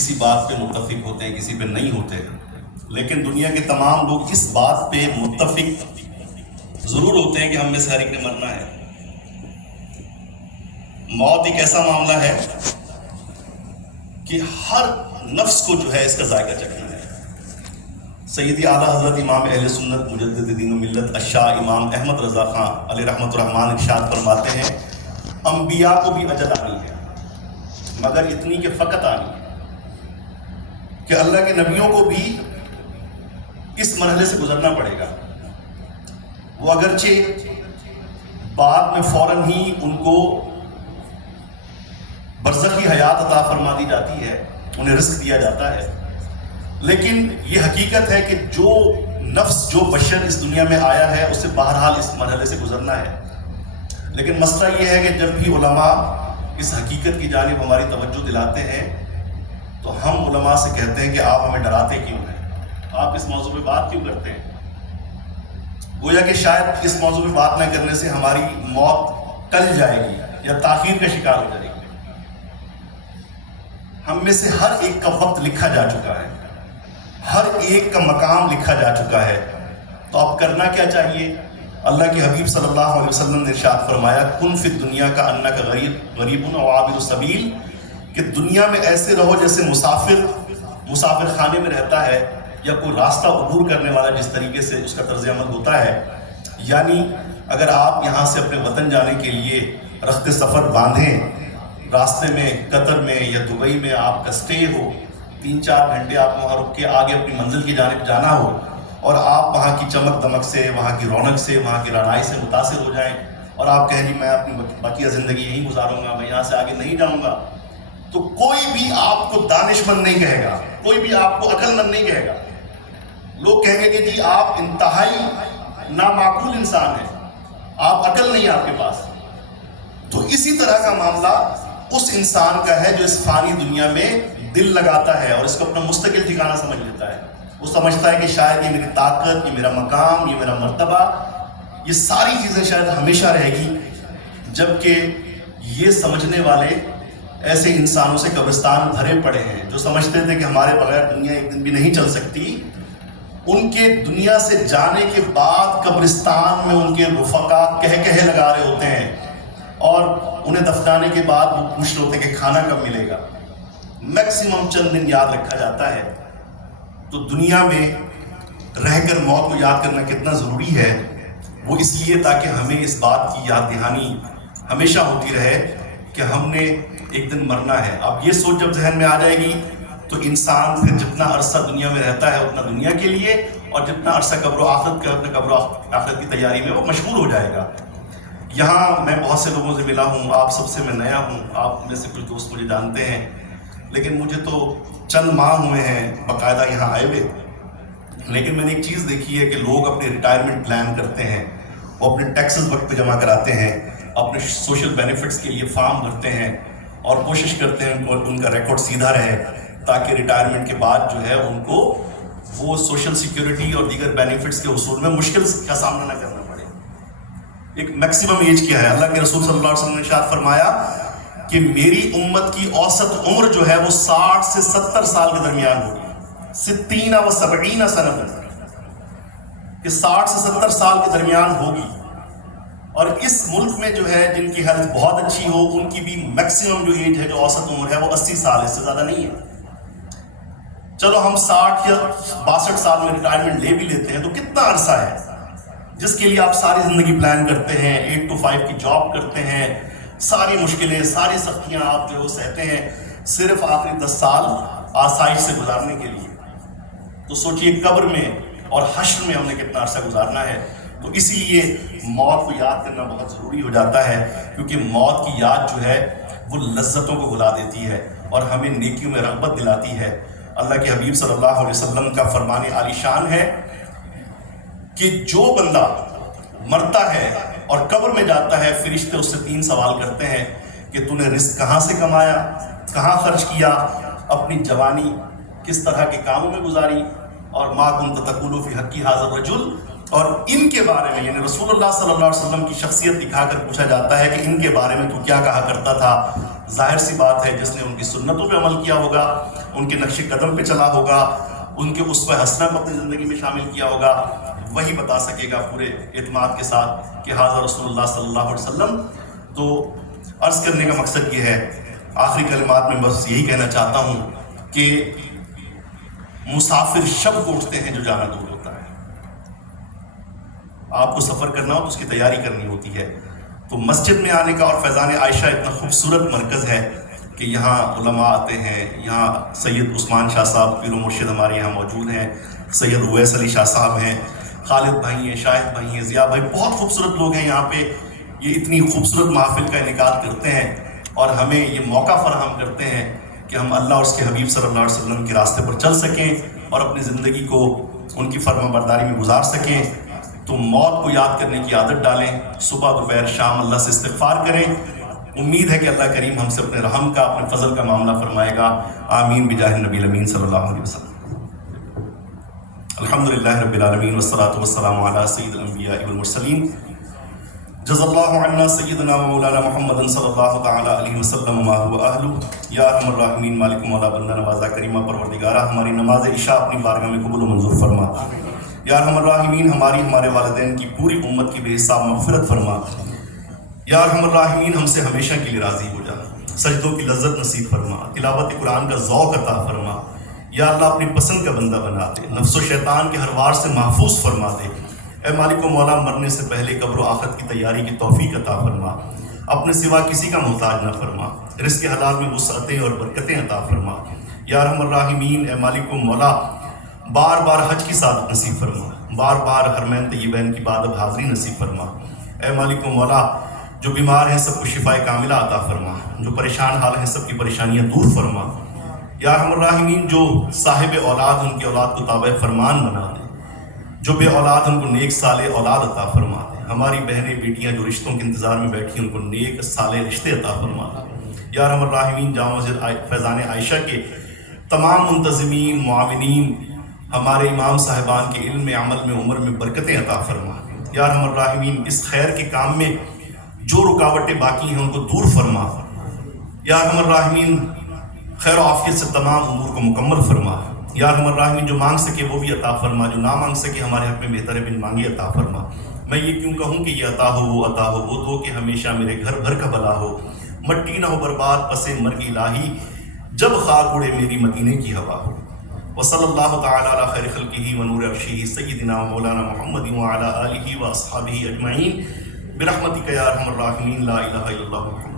کسی بات پہ متفق ہوتے ہیں، کسی پہ نہیں ہوتے، لیکن دنیا کے تمام لوگ اس بات پہ متفق ضرور ہوتے ہیں کہ ہم میں سے ہر ایک نے مرنا ہے۔ موت ایک ایسا معاملہ ہے کہ ہر نفس کو جو ہے اس کا ذائقہ چکھنا ہے۔ سیدی اعلیٰ حضرت امام اہل سنت مجدد دین و ملت الشاہ امام احمد رضا خان علیہ رحمۃ الرحمٰن ارشاد فرماتے ہیں، انبیاء کو بھی اجل آنی ہے، مگر اتنی کہ فقط آنی ہے کہ اللہ کے نبیوں کو بھی اس مرحلے سے گزرنا پڑے گا۔ وہ اگرچہ بعد میں فوراً ہی ان کو برزخی حیات عطا فرما دی جاتی ہے، انہیں رزق دیا جاتا ہے، لیکن یہ حقیقت ہے کہ جو نفس، جو بشر اس دنیا میں آیا ہے، اسے بہرحال اس مرحلے سے گزرنا ہے۔ لیکن مسئلہ یہ ہے کہ جب بھی علماء اس حقیقت کی جانب ہماری توجہ دلاتے ہیں تو ہم علماء سے کہتے ہیں کہ آپ ہمیں ڈراتے کیوں ہیں، آپ اس موضوع پہ بات کیوں کرتے ہیں؟ گویا کہ شاید اس موضوع پہ بات نہ کرنے سے ہماری موت ٹل جائے گی یا تاخیر کا شکار ہو جائے گی۔ ہم میں سے ہر ایک کا وقت لکھا جا چکا ہے، ہر ایک کا مقام لکھا جا چکا ہے، تو اب کرنا کیا چاہیے؟ اللہ کے حبیب صلی اللہ علیہ وسلم نے ارشاد فرمایا، کن فی الدنیا کا انک غریب و عابر السبیل، کہ دنیا میں ایسے رہو جیسے مسافر خانے میں رہتا ہے یا کوئی راستہ عبور کرنے والا جس طریقے سے اس کا طرز عمل ہوتا ہے۔ یعنی اگر آپ یہاں سے اپنے وطن جانے کے لیے رخت سفر باندھیں، راستے میں قطر میں یا دبئی میں آپ کا سٹے ہو، 3-4 گھنٹے آپ وہاں رک کے آگے اپنی منزل کی جانب جانا ہو، اور آپ وہاں کی چمک دمک سے، وہاں کی رونق سے، وہاں کی رعنائی سے متاثر ہو جائیں اور آپ کہیں جی میں اپنی باقیہ زندگی یہیں گزاروں گا، میں یہاں سے آگے نہیں جاؤں گا، تو کوئی بھی آپ کو دانش مند نہیں کہے گا، کوئی بھی آپ کو عقل مند نہیں کہے گا۔ لوگ کہیں گے کہ جی آپ انتہائی نامعقول انسان ہیں، آپ عقل نہیں آپ کے پاس۔ تو اسی طرح کا معاملہ اس انسان کا ہے جو اس فانی دنیا میں دل لگاتا ہے اور اس کو اپنا مستقل ٹھکانہ سمجھ لیتا ہے۔ وہ سمجھتا ہے کہ شاید یہ میری طاقت، یہ میرا مقام، یہ میرا مرتبہ، یہ ساری چیزیں شاید ہمیشہ رہے گی، جبکہ یہ سمجھنے والے ایسے انسانوں سے قبرستان بھرے پڑے ہیں جو سمجھتے تھے کہ ہمارے بغیر دنیا ایک دن بھی نہیں چل سکتی۔ ان کے دنیا سے جانے کے بعد قبرستان میں ان کے رفقا کہہ لگا رہے ہوتے ہیں، اور انہیں دفنانے کے بعد وہ پوچھ رہے ہوتے ہیں کہ کھانا کب ملے گا۔ میکسیمم چند دن یاد رکھا جاتا ہے۔ تو دنیا میں رہ کر موت کو یاد کرنا کتنا ضروری ہے، وہ اس لیے تاکہ ہمیں اس بات کی یاد دہانی ہمیشہ ہوتی رہے کہ ہم نے ایک دن مرنا ہے۔ اب یہ سوچ جب ذہن میں آ جائے گی تو انسان پھر جتنا عرصہ دنیا میں رہتا ہے اتنا دنیا کے لیے، اور جتنا عرصہ قبر و آخرت کا، اپنے قبر و آخرت کی تیاری میں وہ مشغول ہو جائے گا۔ یہاں میں بہت سے لوگوں سے ملا ہوں، آپ سب سے میں نیا ہوں، آپ میں سے کچھ دوست مجھے جانتے ہیں، لیکن مجھے تو چند ماہ ہوئے ہیں باقاعدہ یہاں آئے ہوئے، لیکن میں نے ایک چیز دیکھی ہے کہ لوگ اپنے ریٹائرمنٹ پلان کرتے ہیں، وہ اپنے ٹیکسز وقت پہ جمع کراتے ہیں، اپنے سوشل بینیفٹس کے لیے فارم بھرتے ہیں اور کوشش کرتے ہیں ان کا ریکارڈ سیدھا رہے تاکہ ریٹائرمنٹ کے بعد جو ہے ان کو وہ سوشل سیکیورٹی اور دیگر بینیفٹس کے حصول میں مشکل کا سامنا نہ کرنا پڑے۔ ایک میکسیمم ایج کیا ہے؟ اللہ کے رسول صلی اللہ علیہ وسلم نے ارشاد فرمایا کہ میری امت کی اوسط عمر جو ہے وہ 60 سے 70 سال کے درمیان ہوگی، 60 و 70 سنۃ، کہ 60 سے 70 سال کے درمیان ہوگی۔ اور اس ملک میں جو ہے جن کی ہیلتھ بہت اچھی ہو ان کی بھی میکسیمم جو ایج ہے، جو اوسط عمر ہے، وہ 80 سال، اس سے زیادہ نہیں ہے۔ چلو ہم 60 یا 62 سال میں ریٹائرمنٹ لے بھی لیتے ہیں تو کتنا عرصہ ہے جس کے لیے آپ ساری زندگی پلان کرتے ہیں، 8 to 5 کی جاب کرتے ہیں، ساری مشکلیں، ساری سختیاں آپ جو سہتے ہیں صرف آخری 10 سال آسائش سے گزارنے کے لیے۔ تو سوچئے قبر میں اور حشر میں ہم نے کتنا عرصہ گزارنا ہے۔ تو اسی لیے موت کو یاد کرنا بہت ضروری ہو جاتا ہے، کیونکہ موت کی یاد جو ہے وہ لذتوں کو بھلا دیتی ہے اور ہمیں نیکیوں میں رغبت دلاتی ہے۔ اللہ کے حبیب صلی اللہ علیہ وسلم کا فرمان عالی شان ہے کہ جو بندہ مرتا ہے اور قبر میں جاتا ہے، فرشتے اس سے 3 سوال کرتے ہیں کہ تو نے رزق کہاں سے کمایا، کہاں خرچ کیا، اپنی جوانی کس طرح کے کاموں میں گزاری، اور ما کنت تقول فی حق ھذا الرجل، اور ان کے بارے میں یعنی رسول اللہ صلی اللہ علیہ وسلم کی شخصیت دکھا کر پوچھا جاتا ہے کہ ان کے بارے میں تو کیا کہا کرتا تھا۔ ظاہر سی بات ہے جس نے ان کی سنتوں پہ عمل کیا ہوگا ان کے نقش قدم پہ چلا ہوگا، ان کے اسوہ حسنہ کو اپنی زندگی میں شامل کیا ہوگا، وہی بتا سکے گا پورے اعتماد کے ساتھ کہ حاضر رسول اللہ صلی اللہ علیہ وسلم۔ تو عرض کرنے کا مقصد یہ ہے، آخری کلمات میں بس یہی کہنا چاہتا ہوں کہ مسافر شب کو اٹھتے ہیں جو جانا دور ہوتا ہے۔ آپ کو سفر کرنا ہو تو اس کی تیاری کرنی ہوتی ہے۔ تو مسجد میں آنے کا اور فیضان عائشہ اتنا خوبصورت مرکز ہے کہ یہاں علماء آتے ہیں، یہاں سید عثمان شاہ صاحب پیر و مرشد ہمارے یہاں موجود ہیں، سید اویس علی شاہ صاحب ہیں، خالد بھائی ہیں، شاہد بھائی ہیں، ضیاء بھائی، بہت خوبصورت لوگ ہیں یہاں پہ۔ یہ اتنی خوبصورت محفل کا انعقاد کرتے ہیں اور ہمیں یہ موقع فراہم کرتے ہیں کہ ہم اللہ اور اس کے حبیب صلی اللہ علیہ وسلم کے راستے پر چل سکیں اور اپنی زندگی کو ان کی فرما برداری میں گزار سکیں۔ تو موت کو یاد کرنے کی عادت ڈالیں، صبح دوپہر شام اللہ سے استغفار کریں۔ امید ہے کہ اللہ کریم ہم سے اپنے رحم کا، اپنے فضل کا معاملہ فرمائے گا۔ آمین بجاہ نبی الامین صلی اللہ علیہ وسلم۔ الحمدللہ رب العالمین والصلاة والسلام علی سید الانبیاء والمرسلین۔ جزا اللہ عنا سیدنا مولانا محمد صلی اللہ تعالی علیہ وسلم ما هو اہلہ۔ یا ارحم الراحمین، مالک مولا بندہ نوازا کریمہ پروردگارہ، ہماری نماز عشاء اپنی بارگاہ میں قبول و منظور فرما۔ یا ارحم الراحمین، ہمارے والدین کی پوری امت کی بے حساب مغفرت فرما۔ یا ارحم الراحمین، ہم سے ہمیشہ کے لیے راضی ہو جا، سجدوں کی لذت نصیب فرما، تلاوت قرآن کا ذوق عطا فرما۔ یا اللہ اپنی پسند کا بندہ بنا دے، نفس و شیطان کے ہر وار سے محفوظ فرما دے۔ اے مالک و مولا، مرنے سے پہلے قبر و آخرت کی تیاری کی توفیق عطا فرما، اپنے سوا کسی کا محتاج نہ فرما، رزق حلال میں وسعتیں اور برکتیں عطا فرما۔ یا ارحم الراحمین، اے مالک و مولا، بار بار حج کی سعادت نصیب فرما، بار بار حرمین طیبین کی بادب حاضری نصیب فرما۔ اے مالک و مولا، جو بیمار ہیں سب کو شفاء کاملہ عطا فرما، جو پریشان حال ہیں سب کی پریشانیاں دور فرما۔ یا ارحم الراحمین، جو صاحب اولاد ان کی اولاد کو تابع فرمان بنا دے، جو بے اولاد ان کو نیک صالح اولاد عطا فرما دے۔ ہماری بہنیں بیٹیاں جو رشتوں کے انتظار میں بیٹھی ان کو نیک صالح رشتے عطا فرما دے۔ یا ارحم الراحمین، جامع مسجد فیضان عائشہ کے تمام منتظمین، معاونین، ہمارے امام صاحبان کے علم میں، عمل میں، عمر میں برکتیں عطا فرما۔ یا ارحم الراحمین، اس خیر کے کام میں جو رکاوٹیں باقی ہیں ان کو دور فرما۔ یا ارحم الراحمین، خیر و عافیت سے تمام امور کو مکمل فرما۔ یا ارحم الراحمین، جو مانگ سکے وہ بھی عطا فرما، جو نہ مانگ سکے ہمارے حق میں بہتر ہے بن مانگی عطا فرما۔ میں یہ کیوں کہوں کہ یہ عطا ہو وہ عطا ہو، وہ دو کہ ہمیشہ میرے گھر بھر کا بلا ہو، مٹی نہ ہو برباد پس مرگ الہی، جب خاک اڑے میری مدینے کی ہوا ہو۔ وصلی اللہ تعالی علی خیر خلقہ ونور عرشہ سیدنا مولانا محمد وعلی آلہ واصحابہ اجمعین برحمتک یا ارحم الراحمین، لا الہ الا اللہ۔